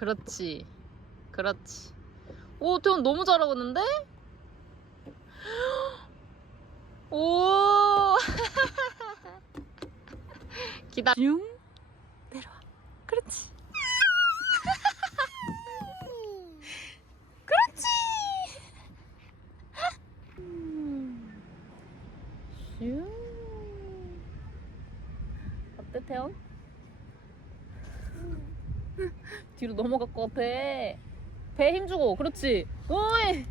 그렇지. 그렇지. 오, 태연 너무 잘하고 있는데? 오. 기다려. 슝. 내려와. 그렇지. 그렇지. 슝. 어때, 태연? 뒤로 넘어갈 것 같아. 배에 힘주고. 그렇지. 오이.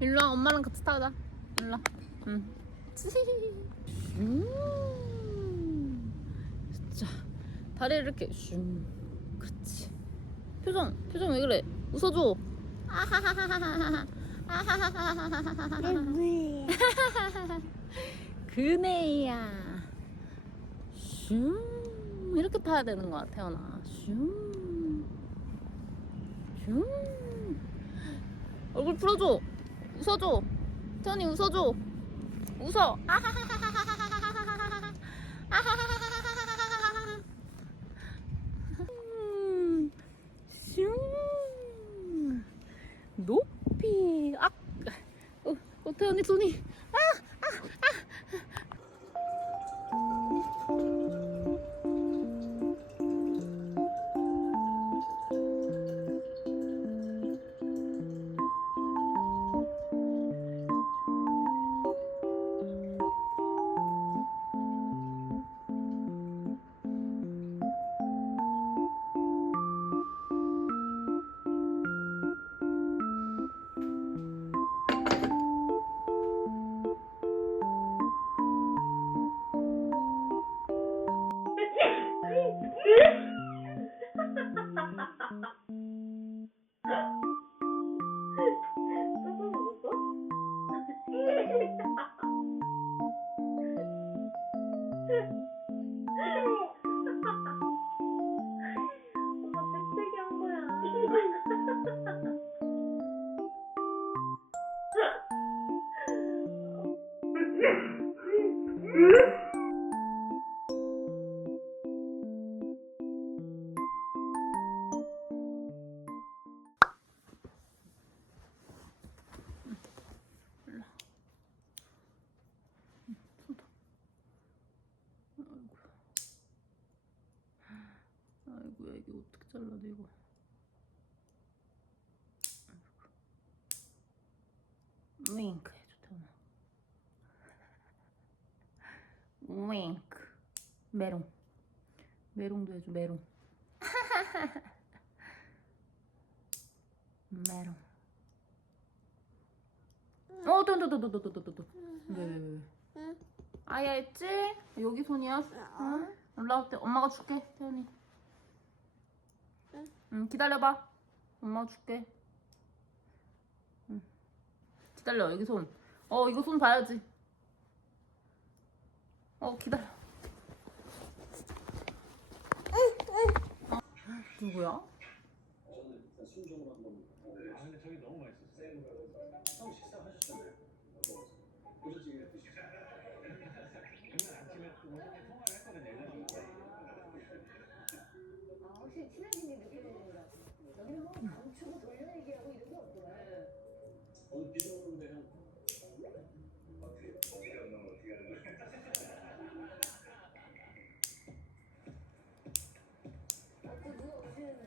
일로와. 엄마랑 같이 타자. 일로와. 응. 진짜 다리를 이렇게 슝. 그렇지. 표정 왜 그래? 웃어줘. 아하하하하하. 그네야. 슝. 이렇게 타야 되는 거야, 태연아. 슝. 슝. 얼굴 풀어줘. 웃어줘. 태연이 웃어줘. 웃어. 슝. 높이. 태연이 손이. 아이고야, 이게 어떻게 잘라야 돼, 이거. 윙크 해줘, 태연아. 윙크. 메롱도 해줘, 메롱. 메롱. 또. 왜. 아야 했지? 여기 손이야? 응? 올라올 때 엄마가 줄게, 태연이. 응, 기다려봐. 엄마가 줄게. 응. 기다려, 여기 손. 이거 손 봐야지. 기다려. 누구야? 순종으로 한번. 근데 저기 너무 맛있었어요. 형 식사하셨잖아요. 부서지게 드시죠. 오늘 아침에 통화를 했거든요. 확실히 친해진 게 느껴지더라고요. 여기는 뭐 감추고 돌려 얘기하고 이런 게 없더라고요. 오늘 비도 오는데 형. 어떻게 하는 거야? 또 누가 오시는데?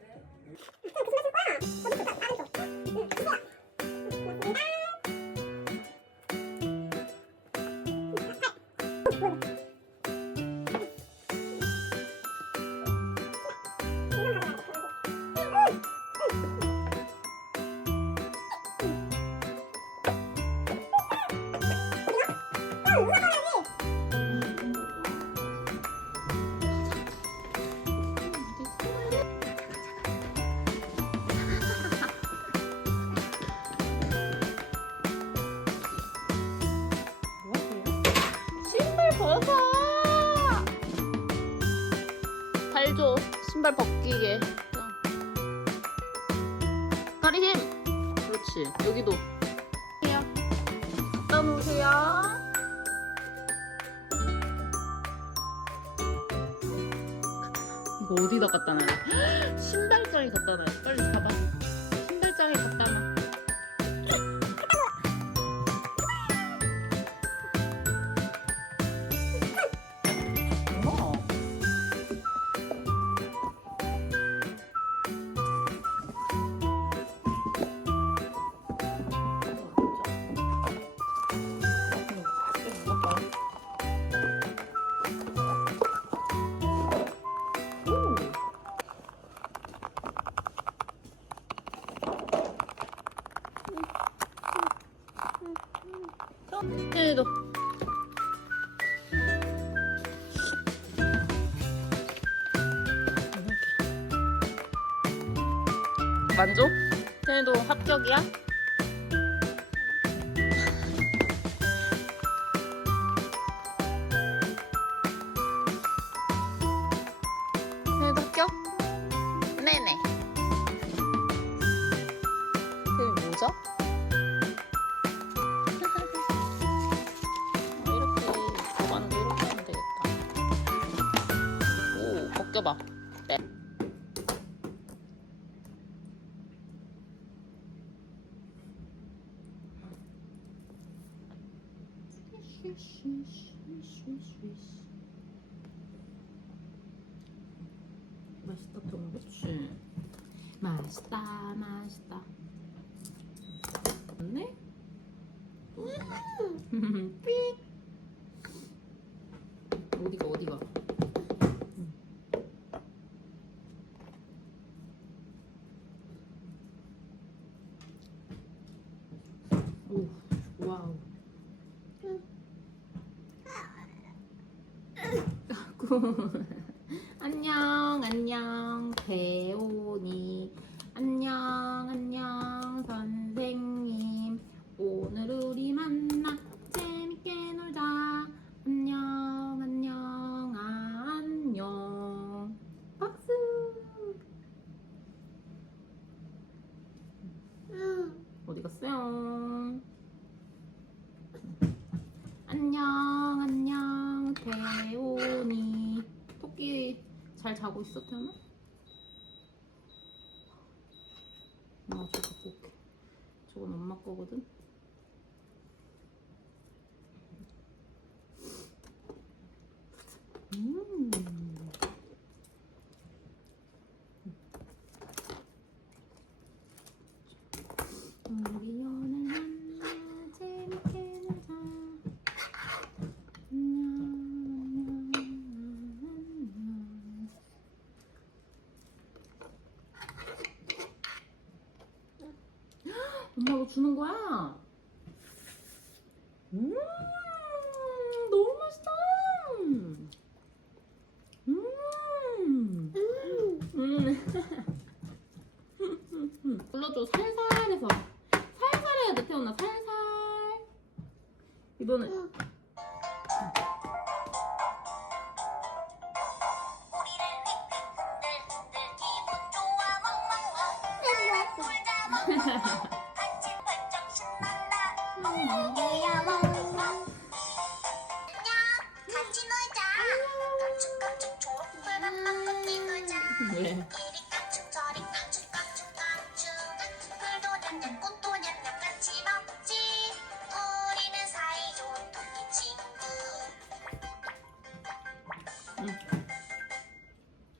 신발 벗어. 발 줘. 신발 벗기게. 다리 힘. 그렇지. 여기도. 갖다 놓으세요. 이거 어디다 갖다 놔야 돼? 신발장에 갖다 놔야 돼. 빨리 잡아. 신발장에 갖다 놔. 어머. 얘도 만족? 얘도 합격이야? 얘도 합격? 네네. 그게 뭐죠? 벗겨봐. 네. 맛있다, 좀 그렇지. 맛있다, 맛있다. 맞네? 삑. 어디가? 오, 와우. 안녕, 배오니. 안녕, 선생님. 오늘 우리 만나 재밌게 놀자. 안녕. 박수. 어디 갔어요? 안녕, 배오니. 토끼 잘 자고 있어, 태연아? 엄마 저거 갖고 올게. 저건 엄마 거거든? 우리 오늘 만나 재밌게 놀자. 안녕. 엄마가 주는 거야? 너무 맛있다. 불러줘. 살살해서. 살살 해야 돼, 태연아. 살살. 이번엔. 왜?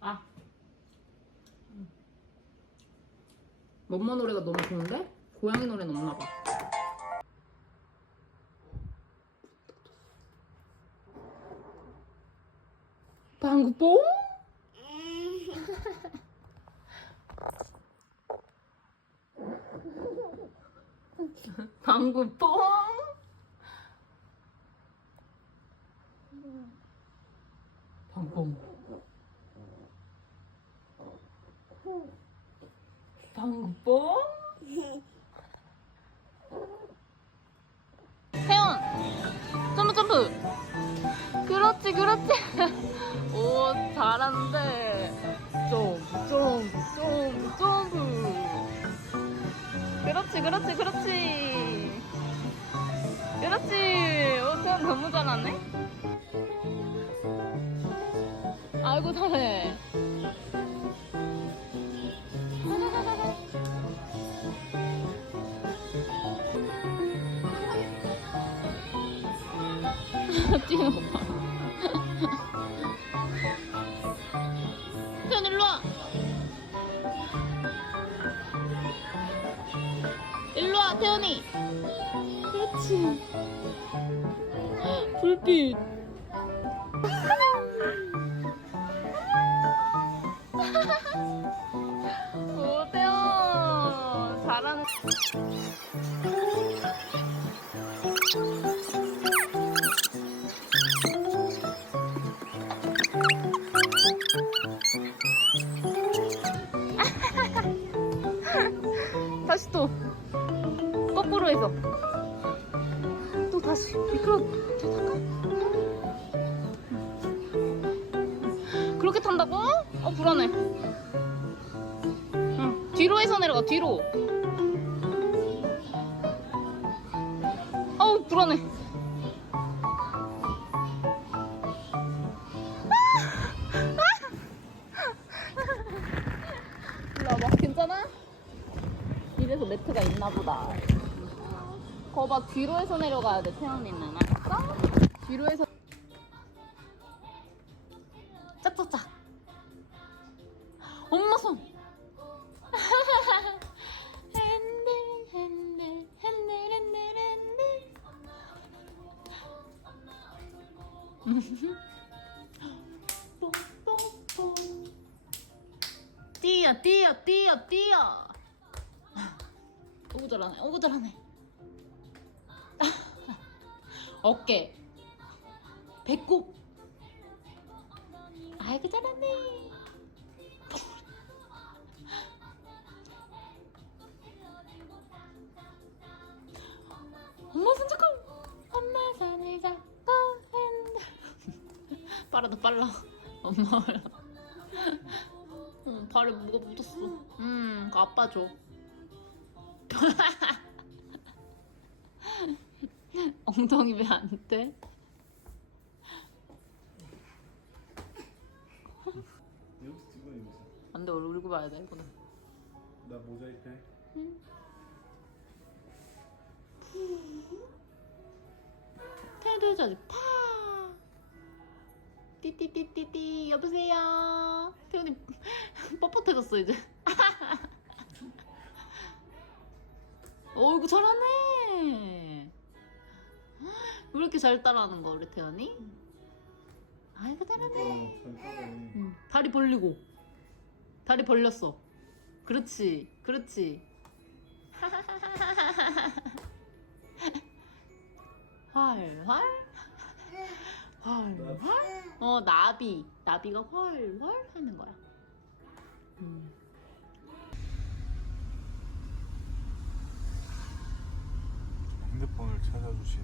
아. 엄마 노래가 너무 좋은데? 고양이 노래는 없나 봐. 방구뽕? 방구뽕? 방뽕. 방구뽕? 태연! 점프! 그렇지. 오, 잘하는데. 점프. 그렇지. 오, 태연 너무 잘하네. 아이고, 잘해. 뛰는 거 봐. 태연 일로 와. 일로 와 태연이. 그렇지. 불빛. 오 태연 잘하는. 다시 또 거꾸로 해서 또 다시 미끄러. 그렇게 탄다고? 불안해. 응, 뒤로 해서 내려가. 뒤로. 불안해. 일로 와봐. 괜찮아? 이래서 매트가 있나 보다. 거봐, 뒤로 해서 내려가야 돼, 태연이는. 알았어? 뒤로 해서. 짝짝짝. 엄마 손. 핸들, 핸들, 핸들, 핸들, 핸들. 뽀뽀뽀. 뛰어, 뛰어, 뛰어, 뛰어. 오구 잘하네, 오구 잘하네. 어깨, 배꼽. 아이고 잘하네. 엄마 손 잡고, 엄마 손을 잡고 핸들. 빨라도 빨라. 엄마 빨라. 발에 뭐가 묻었어. 그거 아빠 줘. 엉덩이 왜 안 돼? 여기서 찍어 이거지. 안 돼, 얼굴 봐야 돼, 이거는. 나 모자이크 해. 응. 태연도 해줘야지. 파. 띠띠띠띠띠. 여보세요. 태연이 뻣뻣해졌어 이제. 어이구 잘하네. 왜 이렇게 잘 따라하는 거야 우리 태연이? 아이고 잘하네. 잘 따라해. 응. 다리 벌리고. 다리 벌렸어. 그렇지, 그렇지. 활활 활활. 나비가 활활 하는 거야. 핸드폰을 찾아주신